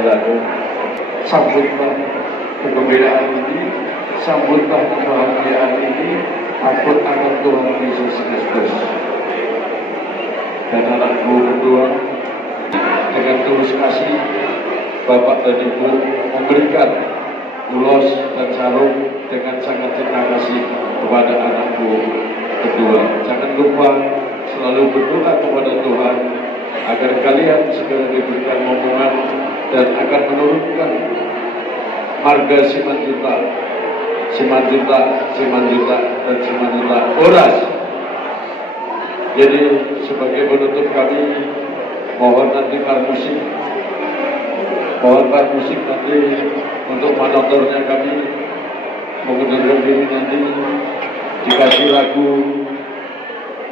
lagu sambutlah kegembiraan ini, sambutlah kebahagiaan ini, takut akan Tuhan Yesus Kristus. Dan anakku berdua dengan tulus kasih Bapak dan Ibu memberikan ulos dan sarung dengan sangat terima kasih kepada anakku berdua. Jangan lupa selalu berdoa kepada Tuhan agar kalian segera diberikan momongan dan akan menurunkan marga Simanjuntak dan Simanjuntak Oras. Jadi sebagai penutup kami mohon nanti par musik nanti untuk manatornya kami mengenalkan diri nanti dikasih lagu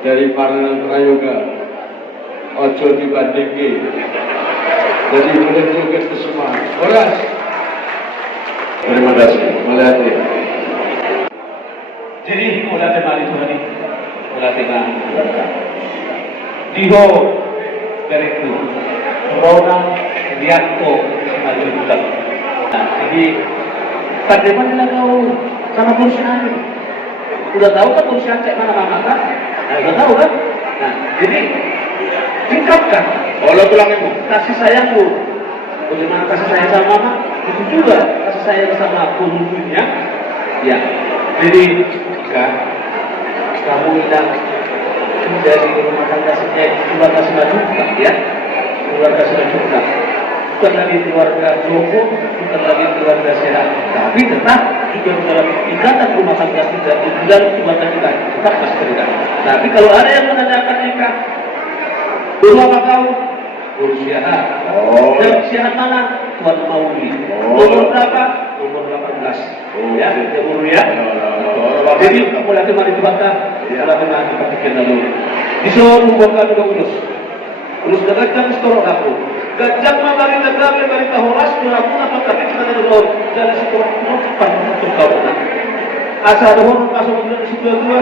dari Parlemen Prayoga Ojo Dibandingke. Jadi boleh joget ke semua. Oras. Terima kasih. Melatih. Jadi melatih mari Tuhan ini. Melatih mari. Diho dari itu. Rona Liatko Simanjuntak. Nah, jadi bagaimana kau sama perusahaan ini? Udah tahu kan perusahaan cek mana kan? Nah, udah tahu kan? Nah, jadi tingkatkan. Kalau tulang ibu, kasih sayangmu. Bagaimana kasih sayang sama mama? Itu juga kasih sayang sama pembunuhnya. Ya. Jadi jika kamu tidak menjadi rumah tangga keluarga Simanjuntak, ya, keluarga Simanjuntak, bukan lagi keluarga Joko, bukan lagi keluarga sehat, tapi tetap juga dalam ikatan rumah tangga kita, di dalam keluarga kita tetap masih terikat. Tapi kalau ada yang menanyakan nikah, dulu apa kau? Sihat. Dan sihat mana? Tuan Mauli. Umur berapa? Umur 18. Ya, umur ya. Jadi mulai kemarin dibakar, mulai kemarin dipakaikan dulu. Disuruh membongkar juga ulus gajah istorok aku. Gajah mabari negara bari tahoras aku apa tapi kita dulu dari situ cepat untuk kau. Asa ada orang masuk di situ dua.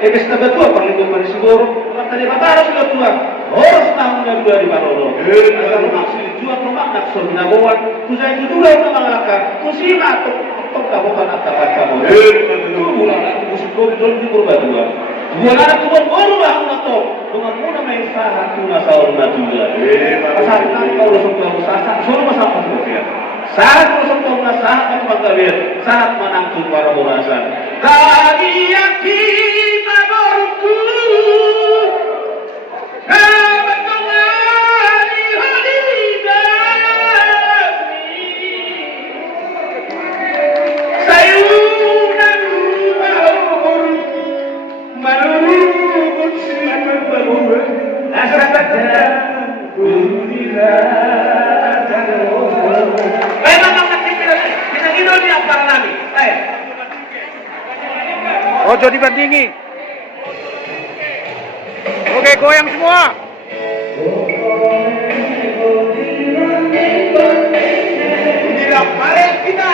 Kita berdua perlu bari sigoro. Tadi batara sudah tua. Harus tahun 2 di Barolo. Kalau maksud jual rumah nak suruh nabuan. Kusai itu juga untuk mengalahkan. Kusina atau kamu kan akan kamu. Itu bulan aku musuh dulu di Purbalingga. Bulan aku baru lah atau dengan mudah main sahat tuna sahur natural. Saat kau langsung kau sahat solo masa apa tuh? Saat langsung kau sahat apa kalian? Saat menangkut para borasan. Kalian kita berku. Ojo dibandingi. Oke, goyang semua. Tidak balik kita.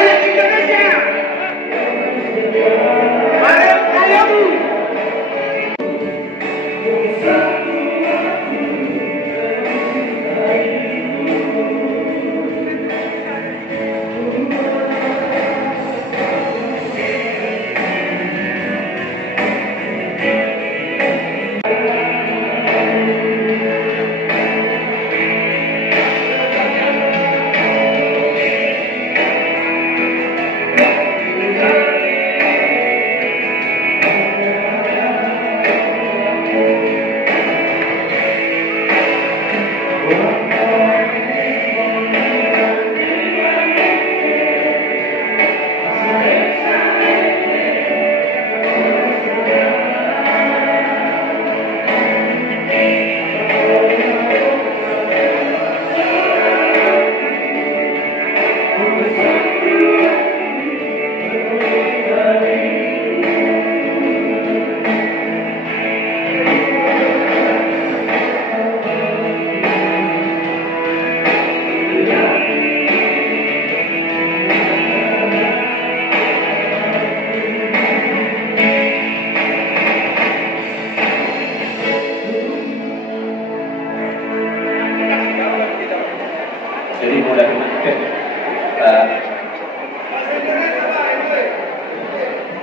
Indonesia. Balik ayo.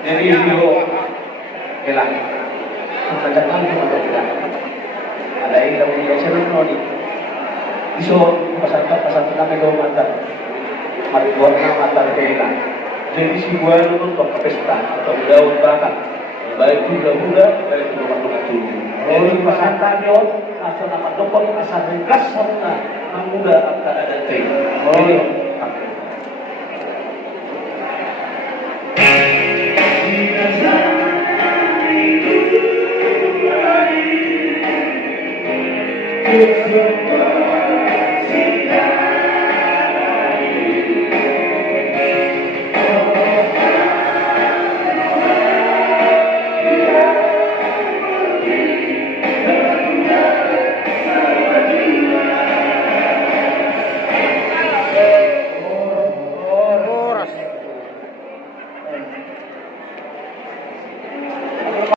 Jadi video hilang. Kadang-kadang cuma tidak. Ada yang kita punya cerita ni. Iso pasal kami do mata. Matuan na mata hilang. Jadi si buaya itu untuk ke pesta atau daun berangkat. Baik budak-budak, baik rumah-rumah. Jadi pasal yo asal nama dokter asal ringkas sama muda akan ada teh. Jadi